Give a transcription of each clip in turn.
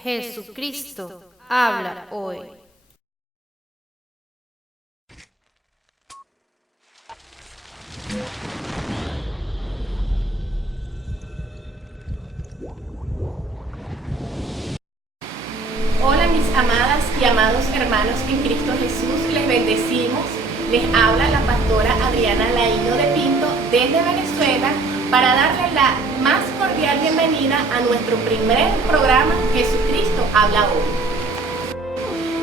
Jesucristo habla hoy. Hola mis amadas y amados hermanos en Cristo Jesús, les bendecimos. Les habla la pastora Adriana Laíno de Pinto desde Venezuela para darle la más cordial bienvenida a nuestro primer programa Jesucristo habla hoy.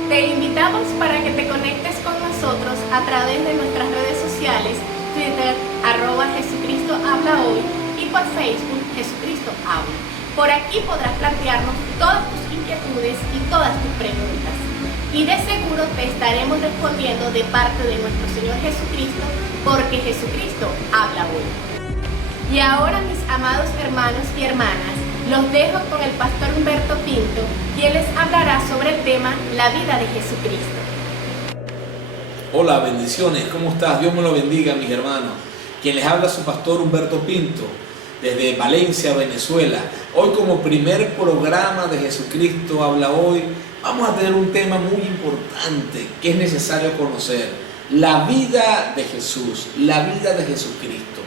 Te invitamos para que te conectes con nosotros a través de nuestras redes sociales, Twitter, @Jesucristo habla hoy y por Facebook Jesucristo habla. Por aquí podrás plantearnos todas tus inquietudes y todas tus preguntas. Y de seguro te estaremos respondiendo de parte de nuestro Señor Jesucristo, porque Jesucristo habla hoy. Y ahora, mis amados hermanos y hermanas, los dejo con el pastor Humberto Pinto, quien les hablará sobre el tema La vida de Jesucristo. Hola, bendiciones, ¿cómo estás? Dios me lo bendiga, mis hermanos. Quien les habla es su pastor Humberto Pinto, desde Valencia, Venezuela. Hoy, como primer programa de Jesucristo habla hoy, vamos a tener un tema muy importante que es necesario conocer: la vida de Jesús, la vida de Jesucristo.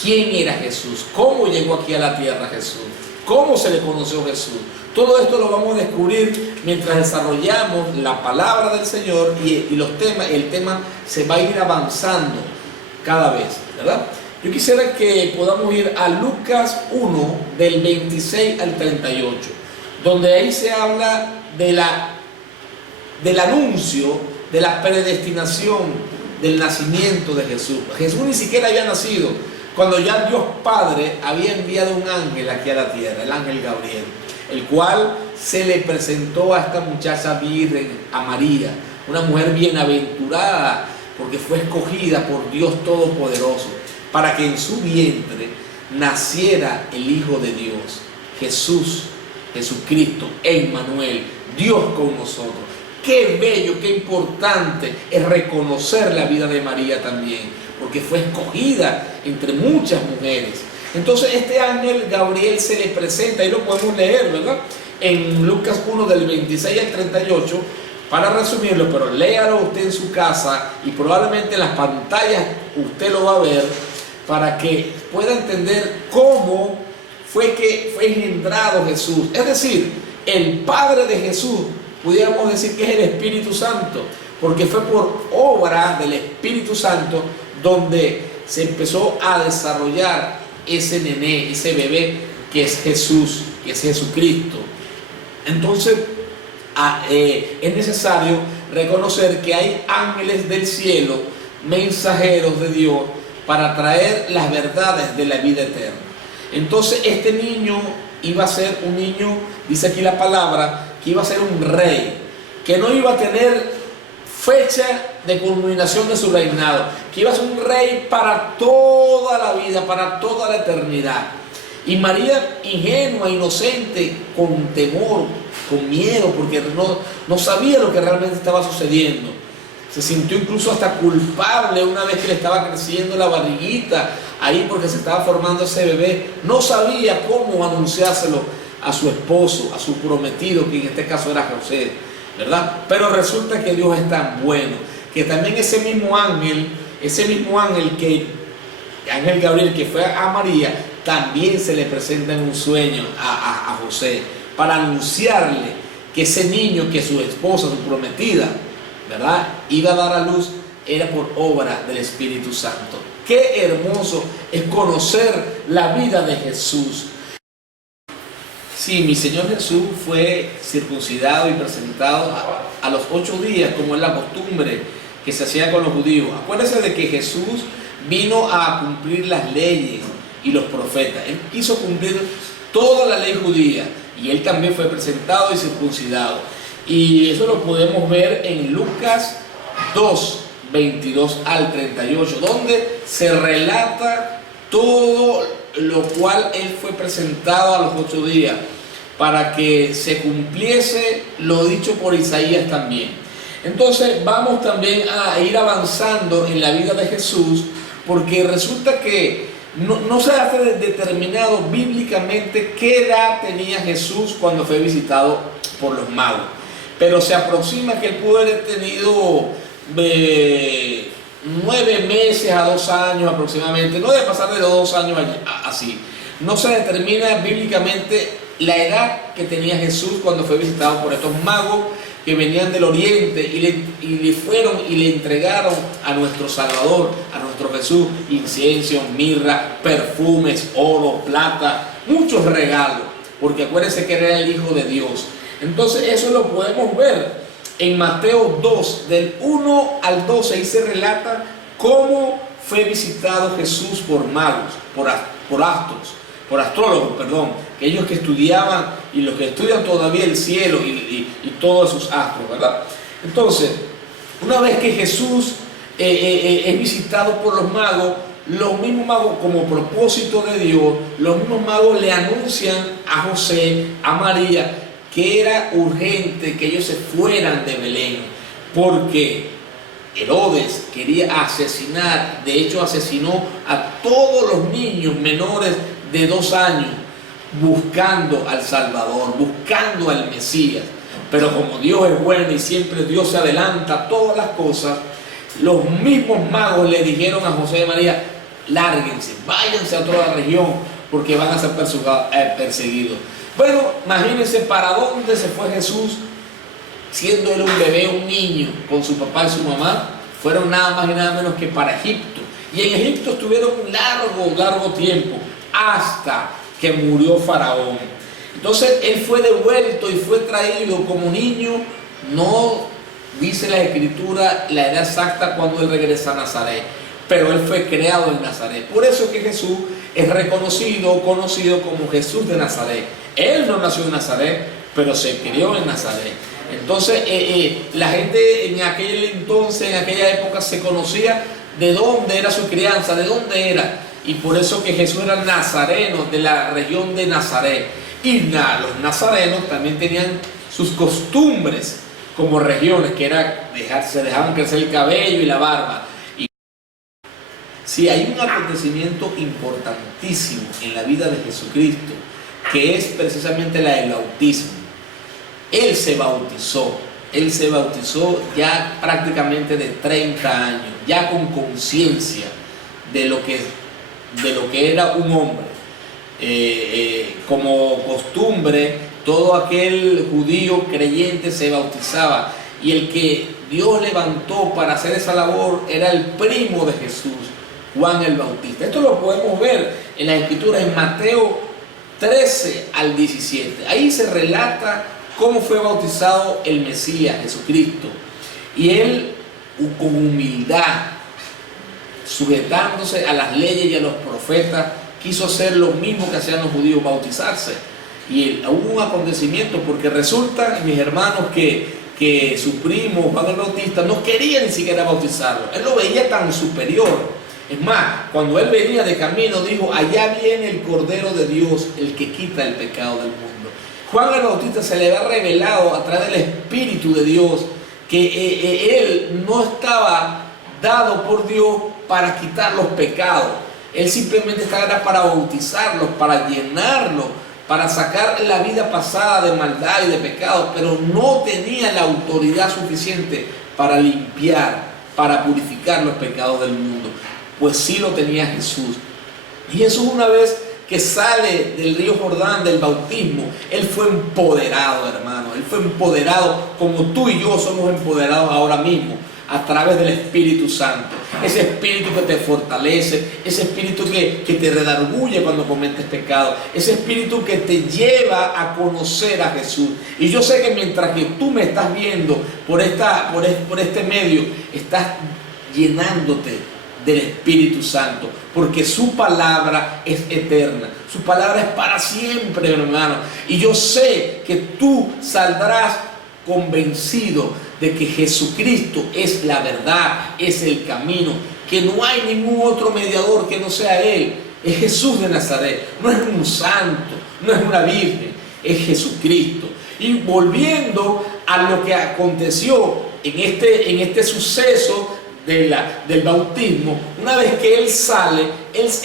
¿Quién era Jesús? ¿Cómo llegó aquí a la tierra Jesús? ¿Cómo se le conoció Jesús? Todo esto lo vamos a descubrir mientras desarrollamos la palabra del Señor y los temas. El tema se va a ir avanzando cada vez, ¿verdad? Yo quisiera que podamos ir a Lucas 1, del 26 al 38, donde ahí se habla del anuncio, de la predestinación del nacimiento de Jesús. Jesús ni siquiera había nacido cuando ya Dios Padre había enviado un ángel aquí a la tierra, el ángel Gabriel, el cual se le presentó a esta muchacha virgen, a María, una mujer bienaventurada, porque fue escogida por Dios Todopoderoso, para que en su vientre naciera el Hijo de Dios, Jesús, Jesucristo, Emmanuel, Dios con nosotros. Qué bello, qué importante es reconocer la vida de María también, porque fue escogida entre muchas mujeres. Entonces este ángel Gabriel se le presenta, y lo podemos leer, ¿verdad? En Lucas 1, del 26 al 38, para resumirlo, pero léalo usted en su casa y probablemente en las pantallas usted lo va a ver, para que pueda entender cómo fue que fue engendrado Jesús. Es decir, el Padre de Jesús, pudiéramos decir que es el Espíritu Santo, porque fue por obra del Espíritu Santo donde se empezó a desarrollar ese nené, ese bebé que es Jesús, que es Jesucristo. Entonces es necesario reconocer que hay ángeles del cielo, mensajeros de Dios, para traer las verdades de la vida eterna. Entonces este niño iba a ser un niño, dice aquí la palabra, que iba a ser un rey, que no iba a tener fecha de culminación de su reinado, que iba a ser un rey para toda la vida, para toda la eternidad. Y María, ingenua, inocente, con temor, con miedo, porque no sabía lo que realmente estaba sucediendo. Se sintió incluso hasta culpable una vez que le estaba creciendo la barriguita ahí, porque se estaba formando ese bebé. No sabía cómo anunciárselo a su esposo, a su prometido, que en este caso era José, ¿verdad? Pero resulta que Dios es tan bueno, que también ese mismo ángel ángel Gabriel, que fue a María, también se le presenta en un sueño a José, para anunciarle que ese niño, que su esposa, su prometida, ¿verdad?, iba a dar a luz, era por obra del Espíritu Santo. Qué hermoso es conocer la vida de Jesús. Sí, mi Señor Jesús fue circuncidado y presentado a los 8 días, como es la costumbre que se hacía con los judíos. Acuérdense de que Jesús vino a cumplir las leyes y los profetas. Él quiso cumplir toda la ley judía, y él también fue presentado y circuncidado. Y eso lo podemos ver en Lucas 2, 22 al 38, donde se relata todo lo cual él fue presentado a los 8 días, para que se cumpliese lo dicho por Isaías también. Entonces vamos también a ir avanzando en la vida de Jesús, porque resulta que No se ha determinado bíblicamente qué edad tenía Jesús cuando fue visitado por los magos, pero se aproxima que él pudo haber tenido 9 meses a 2 años aproximadamente, no debe pasar de los 2 años así. No se determina bíblicamente la edad que tenía Jesús cuando fue visitado por estos magos que venían del oriente y le fueron y le entregaron a nuestro Salvador, a nuestro Jesús, incienso, mirra, perfumes, oro, plata, muchos regalos, porque acuérdense que era el Hijo de Dios. Entonces eso lo podemos ver en Mateo 2, del 1 al 12, ahí se relata cómo fue visitado Jesús por magos, por astrólogos, aquellos que estudiaban y los que estudian todavía el cielo y todos sus astros, ¿verdad? Entonces, una vez que Jesús es visitado por los magos magos, como propósito de Dios, los mismos magos le anuncian a José, a María, que era urgente que ellos se fueran de Belén, porque Herodes quería asesinar, de hecho asesinó a todos los niños menores de 2 años, buscando al Salvador, buscando al Mesías. Pero como Dios es bueno y siempre Dios se adelanta a todas las cosas, los mismos magos le dijeron a José y María: lárguense, váyanse a otra región, porque van a ser perseguidos. Bueno, imagínense para dónde se fue Jesús, siendo él un bebé, un niño, con su papá y su mamá. Fueron nada más y nada menos que para Egipto. Y en Egipto estuvieron un largo tiempo, hasta que murió Faraón. Entonces él fue devuelto y fue traído como niño. No dice la Escritura la edad exacta cuando él regresa a Nazaret, pero él fue creado en Nazaret. Por eso es que Jesús es conocido como Jesús de Nazaret. Él no nació en Nazaret, pero se crió en Nazaret. Entonces la gente en aquel entonces, en aquella época, se conocía de dónde era su crianza, de dónde era. Y por eso que Jesús era nazareno, de la región de Nazaret. Y los nazarenos también tenían sus costumbres como regiones, que era se dejaban crecer el cabello y la barba. Si hay un acontecimiento importantísimo en la vida de Jesucristo, que es precisamente la del bautismo. Él se bautizó ya prácticamente de 30 años, ya con conciencia de lo que era un hombre. Como costumbre, todo aquel judío creyente se bautizaba, y el que Dios levantó para hacer esa labor era el primo de Jesús, Juan el Bautista. Esto lo podemos ver en las Escrituras, en Mateo 13 al 17. Ahí se relata cómo fue bautizado el Mesías, Jesucristo. Y él, con humildad, sujetándose a las leyes y a los profetas, quiso hacer lo mismo que hacían los judíos, bautizarse. Y hubo un acontecimiento, porque resulta, mis hermanos, que su primo Juan el Bautista no quería ni siquiera bautizarlo. Él lo veía tan superior. Es más, cuando él venía de camino, dijo: allá viene el Cordero de Dios, el que quita el pecado del mundo. Juan el Bautista se le había revelado a través del Espíritu de Dios que él no estaba dado por Dios para quitar los pecados. Él simplemente estaba para bautizarlos, para llenarlos, para sacar la vida pasada de maldad y de pecado, pero no tenía la autoridad suficiente para limpiar, para purificar los pecados del mundo. Pues sí lo tenía Jesús. Y Jesús, una vez que sale del río Jordán, del bautismo, él fue empoderado, hermano. Él fue empoderado como tú y yo somos empoderados ahora mismo, a través del Espíritu Santo. Ese Espíritu que te fortalece, ese Espíritu que te redarguye cuando cometes pecado, ese Espíritu que te lleva a conocer a Jesús. Y yo sé que mientras que tú me estás viendo por este medio, estás llenándote del Espíritu Santo, porque su palabra es eterna, su palabra es para siempre, hermano. Y yo sé que tú saldrás convencido de que Jesucristo es la verdad, es el camino, que no hay ningún otro mediador que no sea Él. Es Jesús de Nazaret, no es un santo, no es una virgen, es Jesucristo. Y volviendo a lo que aconteció en este suceso del bautismo, una vez que él sale, él es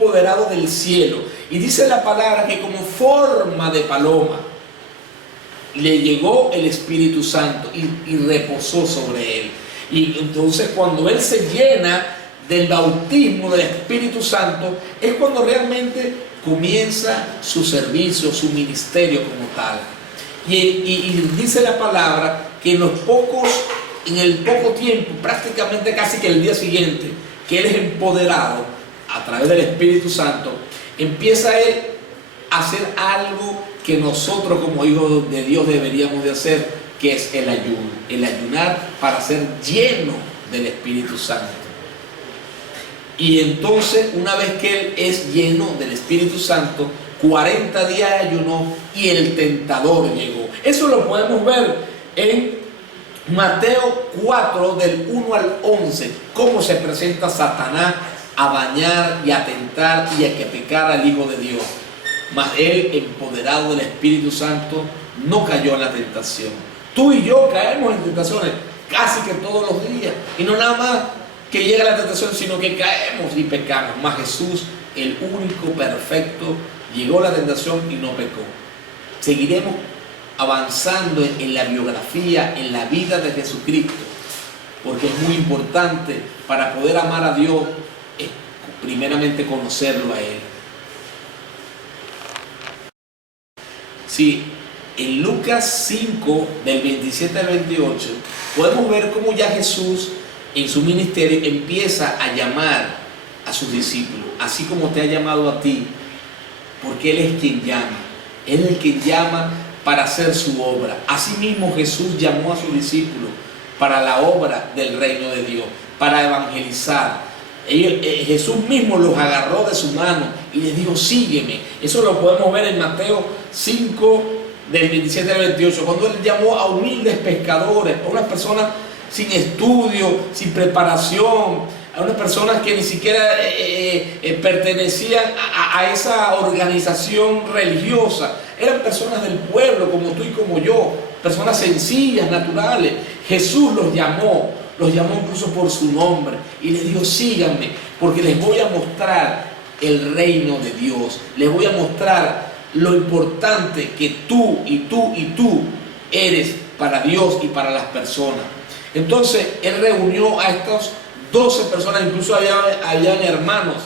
empoderado del cielo. Y dice la palabra que como forma de paloma le llegó el Espíritu Santo y reposó sobre él. Y entonces cuando él se llena del bautismo del Espíritu Santo, es cuando realmente comienza su servicio, su ministerio como tal. Y dice la palabra que en el poco tiempo, prácticamente casi que el día siguiente, que él es empoderado a través del Espíritu Santo, empieza él a hacer algo que nosotros como hijos de Dios deberíamos de hacer, que es el ayuno, el ayunar para ser lleno del Espíritu Santo. Y entonces, una vez que él es lleno del Espíritu Santo, 40 días ayunó y el tentador llegó. Eso lo podemos ver en Mateo 4, del 1 al 11, cómo se presenta Satanás a dañar y a tentar y a que pecara al Hijo de Dios. Mas él, empoderado del Espíritu Santo, no cayó en la tentación. Tú y yo caemos en tentaciones casi que todos los días. Y no nada más que llega la tentación, sino que caemos y pecamos. Mas Jesús, el único perfecto, llegó a la tentación y no pecó. Seguiremos avanzando en la biografía, en la vida de Jesucristo, porque es muy importante para poder amar a Dios, primeramente conocerlo a Él. Sí, en Lucas 5, del 27 al 28, podemos ver cómo ya Jesús en su ministerio empieza a llamar a sus discípulos, así como te ha llamado a ti, porque Él es quien llama. Él es el que llama para hacer su obra. Asimismo Jesús llamó a sus discípulos para la obra del reino de Dios, para evangelizar. Jesús mismo los agarró de su mano y les dijo: sígueme. Eso lo podemos ver en Mateo 5, del 27 al 28, cuando Él llamó a humildes pescadores, a unas personas sin estudio, sin preparación, a unas personas que ni siquiera pertenecían a esa organización religiosa. Eran personas del pueblo como tú y como yo, personas sencillas, naturales. Jesús los llamó incluso por su nombre y les dijo: síganme, porque les voy a mostrar el reino de Dios, les voy a mostrar lo importante que tú y tú y tú eres para Dios y para las personas. Entonces Él reunió a estas 12 personas, incluso habían hermanos,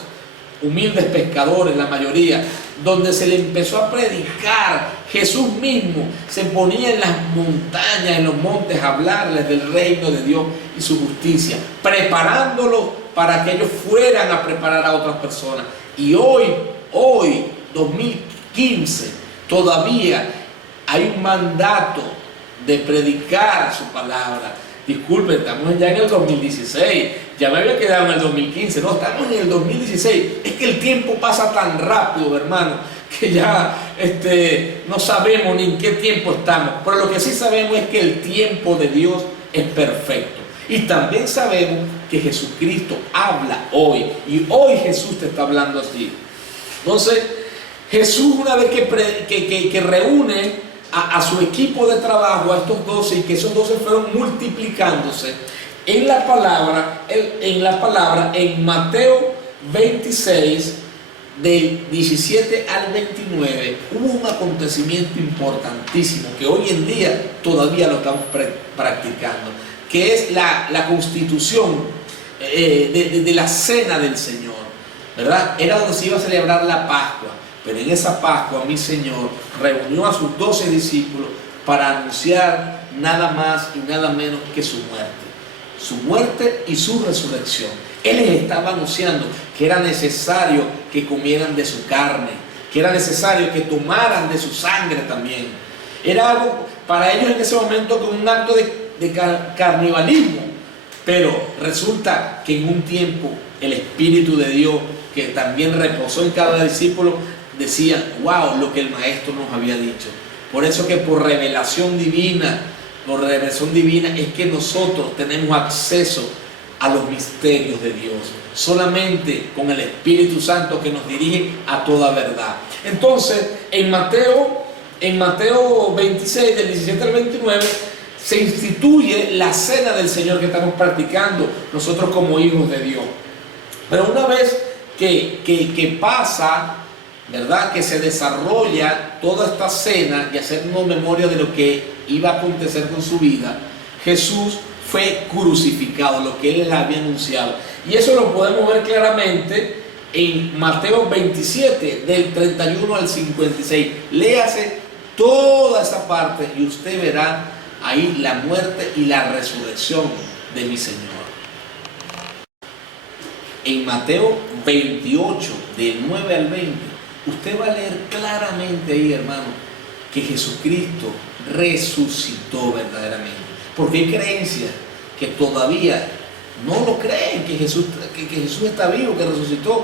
humildes pescadores, la mayoría, donde se le empezó a predicar. Jesús mismo se ponía en las montañas, en los montes, a hablarles del reino de Dios y su justicia, preparándolos para que ellos fueran a preparar a otras personas. Y hoy, 2015, todavía hay un mandato de predicar su palabra. Disculpen, estamos ya en el 2016, ya me había quedado en el 2015, no, estamos en el 2016. Es que el tiempo pasa tan rápido, hermano, que ya no sabemos ni en qué tiempo estamos. Pero lo que sí sabemos es que el tiempo de Dios es perfecto. Y también sabemos que Jesucristo habla hoy, y hoy Jesús te está hablando así. Entonces, Jesús, una vez que reúne a su equipo de trabajo, a estos 12, y que esos 12 fueron multiplicándose, en la palabra, en Mateo 26, del 17 al 29, hubo un acontecimiento importantísimo que hoy en día todavía lo estamos practicando, que es la constitución de la cena del Señor, ¿verdad? Era donde se iba a celebrar la Pascua. Pero en esa Pascua mi Señor reunió a sus 12 discípulos para anunciar nada más y nada menos que su muerte y su resurrección. Él les estaba anunciando que era necesario que comieran de su carne, que era necesario que tomaran de su sangre también. Era algo para ellos en ese momento como un acto de carnivalismo, pero resulta que en un tiempo el Espíritu de Dios, que también reposó en cada discípulo, decían: wow, lo que el Maestro nos había dicho. Por eso que por revelación divina es que nosotros tenemos acceso a los misterios de Dios, solamente con el Espíritu Santo que nos dirige a toda verdad. Entonces, en Mateo 26, del 17 al 29, se instituye la cena del Señor que estamos practicando nosotros como hijos de Dios. Pero una vez que pasa, ¿verdad? Que se desarrolla toda esta cena y hacernos memoria de lo que iba a acontecer con su vida. Jesús fue crucificado, lo que él les había anunciado. Y eso lo podemos ver claramente en Mateo 27, del 31 al 56. Léase toda esa parte y usted verá ahí la muerte y la resurrección de mi Señor. En Mateo 28, del 9 al 20, usted va a leer claramente ahí, hermano, que Jesucristo resucitó verdaderamente. Porque hay creencias que todavía no lo creen, que Jesús está vivo, que resucitó.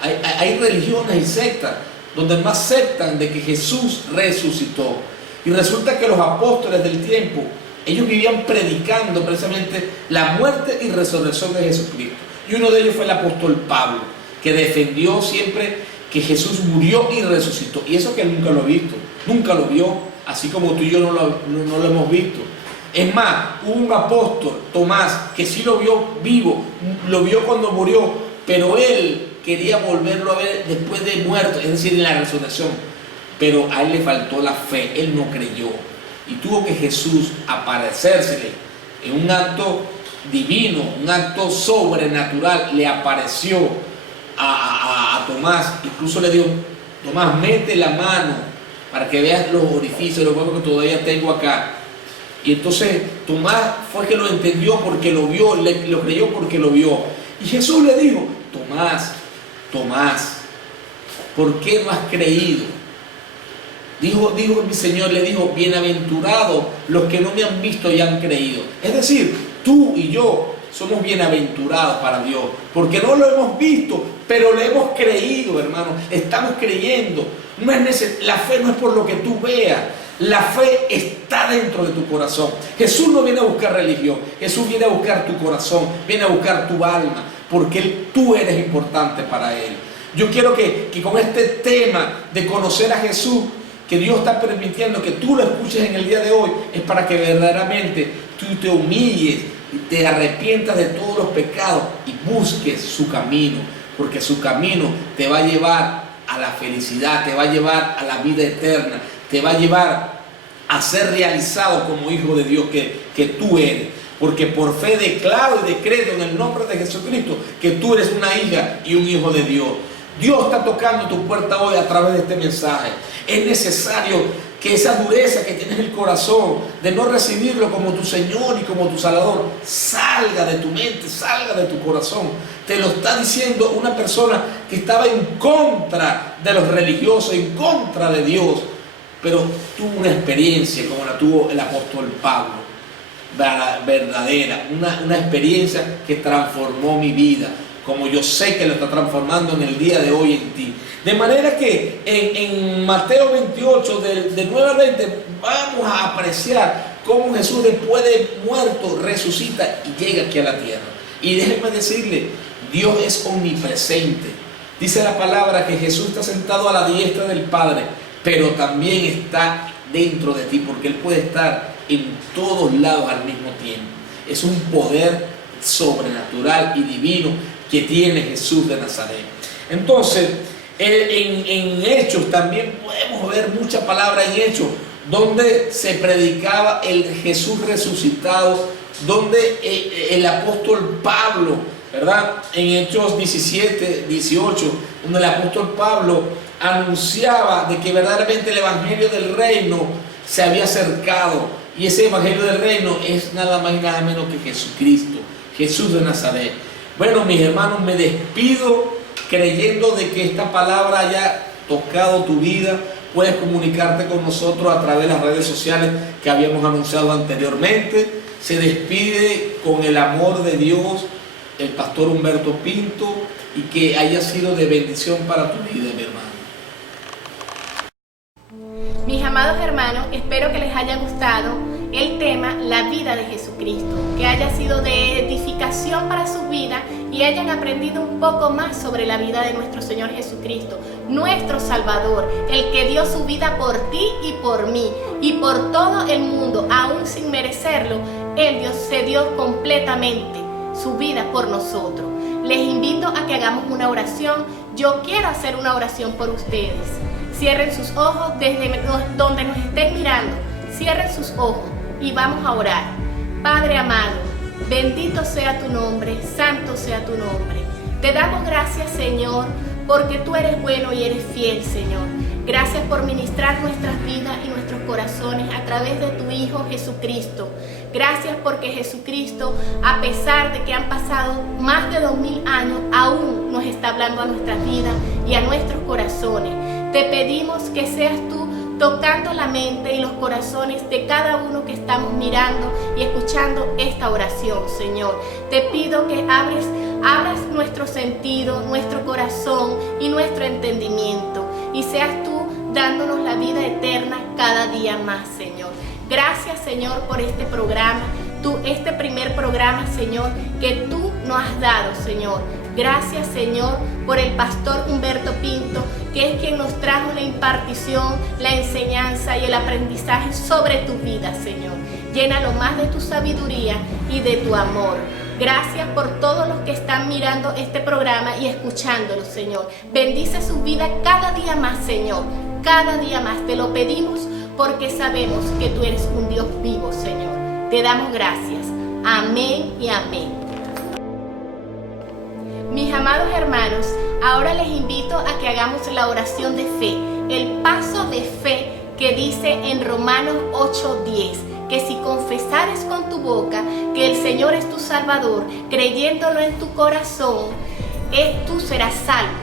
Hay religiones y sectas donde más aceptan de que Jesús resucitó. Y resulta que los apóstoles del tiempo, ellos vivían predicando precisamente la muerte y resurrección de Jesucristo. Y uno de ellos fue el apóstol Pablo, que defendió siempre que Jesús murió y resucitó. Y eso que él nunca lo ha visto, nunca lo vio, así como tú y yo no lo hemos visto. Es más, hubo un apóstol, Tomás, que sí lo vio vivo, lo vio cuando murió, pero él quería volverlo a ver después de muerto, es decir, en la resurrección. Pero a él le faltó la fe, él no creyó. Y tuvo que Jesús aparecérsele en un acto divino, un acto sobrenatural. Le apareció a Tomás, incluso le dijo: Tomás, mete la mano para que veas los orificios, los huecos que todavía tengo acá. Y entonces Tomás fue que lo entendió porque lo vio, lo creyó porque lo vio. Y Jesús le dijo: Tomás, Tomás, ¿por qué no has creído? Dijo mi Señor, le dijo: bienaventurados los que no me han visto y han creído. Es decir, tú y yo somos bienaventurados para Dios, porque no lo hemos visto, pero le hemos creído, hermano. Estamos creyendo. La fe no es por lo que tú veas. La fe está dentro de tu corazón. Jesús no viene a buscar religión. Jesús viene a buscar tu corazón, viene a buscar tu alma, porque tú eres importante para Él. Yo quiero que con este tema de conocer a Jesús, que Dios está permitiendo que tú lo escuches en el día de hoy, es para que verdaderamente tú te humilles y te arrepientas de todos los pecados y busques su camino, porque su camino te va a llevar a la felicidad, te va a llevar a la vida eterna, te va a llevar a ser realizado como hijo de Dios que tú eres. Porque por fe declaro y decreto en el nombre de Jesucristo que tú eres una hija y un hijo de Dios. Dios está tocando tu puerta hoy a través de este mensaje. Es necesario que esa dureza que tienes en el corazón de no recibirlo como tu Señor y como tu Salvador salga de tu mente, salga de tu corazón. Te lo está diciendo una persona que estaba en contra de los religiosos, en contra de Dios, pero tuvo una experiencia como la tuvo el apóstol Pablo, verdadera, una experiencia que transformó mi vida, como yo sé que lo está transformando en el día de hoy en ti. De manera que en Mateo 28, del 9 al 20, vamos a apreciar cómo Jesús, después de muerto, resucita y llega aquí a la tierra. Y déjenme decirle, Dios es omnipresente. Dice la palabra que Jesús está sentado a la diestra del Padre, pero también está dentro de ti, porque Él puede estar en todos lados al mismo tiempo. Es un poder sobrenatural y divino que tiene Jesús de Nazaret. Entonces, en Hechos también podemos ver mucha palabra en Hechos, donde se predicaba el Jesús resucitado, donde el apóstol Pablo, ¿verdad? En Hechos 17, 18, donde el apóstol Pablo anunciaba de que verdaderamente el evangelio del reino se había acercado, y ese evangelio del reino es nada más y nada menos que Jesucristo, Jesús de Nazaret. Bueno, mis hermanos, me despido creyendo de que esta palabra haya tocado tu vida. Puedes comunicarte con nosotros a través de las redes sociales que habíamos anunciado anteriormente. Se despide con el amor de Dios el pastor Humberto Pinto, y que haya sido de bendición para tu vida, mi hermano. Mis amados hermanos, espero que les haya gustado el tema La vida de Jesucristo, que haya sido de edificación para su vida y hayan aprendido un poco más sobre la vida de nuestro Señor Jesucristo, nuestro Salvador, el que dio su vida por ti y por mí y por todo el mundo, aún sin merecerlo. Él se dio completamente su vida por nosotros. Les invito a que hagamos una oración. Yo quiero hacer una oración por ustedes. Cierren sus ojos desde donde nos estén mirando. Cierren sus ojos y vamos a orar. Padre amado, bendito sea tu nombre, santo sea tu nombre. Te damos gracias, Señor, porque tú eres bueno y eres fiel, Señor. Gracias por ministrar nuestras vidas y nuestros corazones a través de tu Hijo Jesucristo. Gracias porque Jesucristo, a pesar de que han pasado más de 2000 años, aún nos está hablando a nuestras vidas y a nuestros corazones. Te pedimos que seas tú tocando la mente y los corazones de cada uno que estamos mirando y escuchando esta oración, Señor. Te pido que abras nuestro sentido, nuestro corazón y nuestro entendimiento, y seas tú dándonos la vida eterna cada día más, Señor. Gracias, Señor, por este programa, este primer programa, Señor, que tú nos has dado, Señor. Gracias, Señor, por el pastor Humberto Pinto, que es quien nos trajo la impartición, la enseñanza y el aprendizaje sobre tu vida, Señor. Llénalo más de tu sabiduría y de tu amor. Gracias por todos los que están mirando este programa y escuchándolo, Señor. Bendice su vida cada día más, Señor. Cada día más te lo pedimos porque sabemos que tú eres un Dios vivo, Señor. Te damos gracias. Amén y amén. Mis amados hermanos, ahora les invito a que hagamos la oración de fe, el paso de fe que dice en Romanos 8:10, que si confesares con tu boca que el Señor es tu Salvador, creyéndolo en tu corazón, tú serás salvo.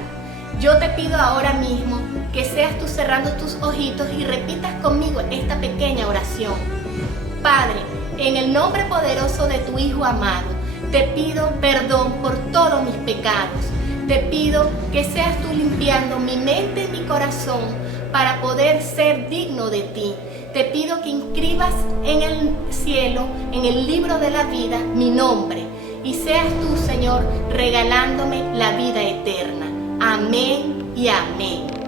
Yo te pido ahora mismo que seas tú cerrando tus ojitos y repitas conmigo esta pequeña oración. Padre, en el nombre poderoso de tu Hijo amado, te pido perdón por todos mis pecados. Te pido que seas tú limpiando mi mente y mi corazón para poder ser digno de ti. Te pido que inscribas en el cielo, en el libro de la vida, mi nombre. Y seas tú, Señor, regalándome la vida eterna. Amén y amén.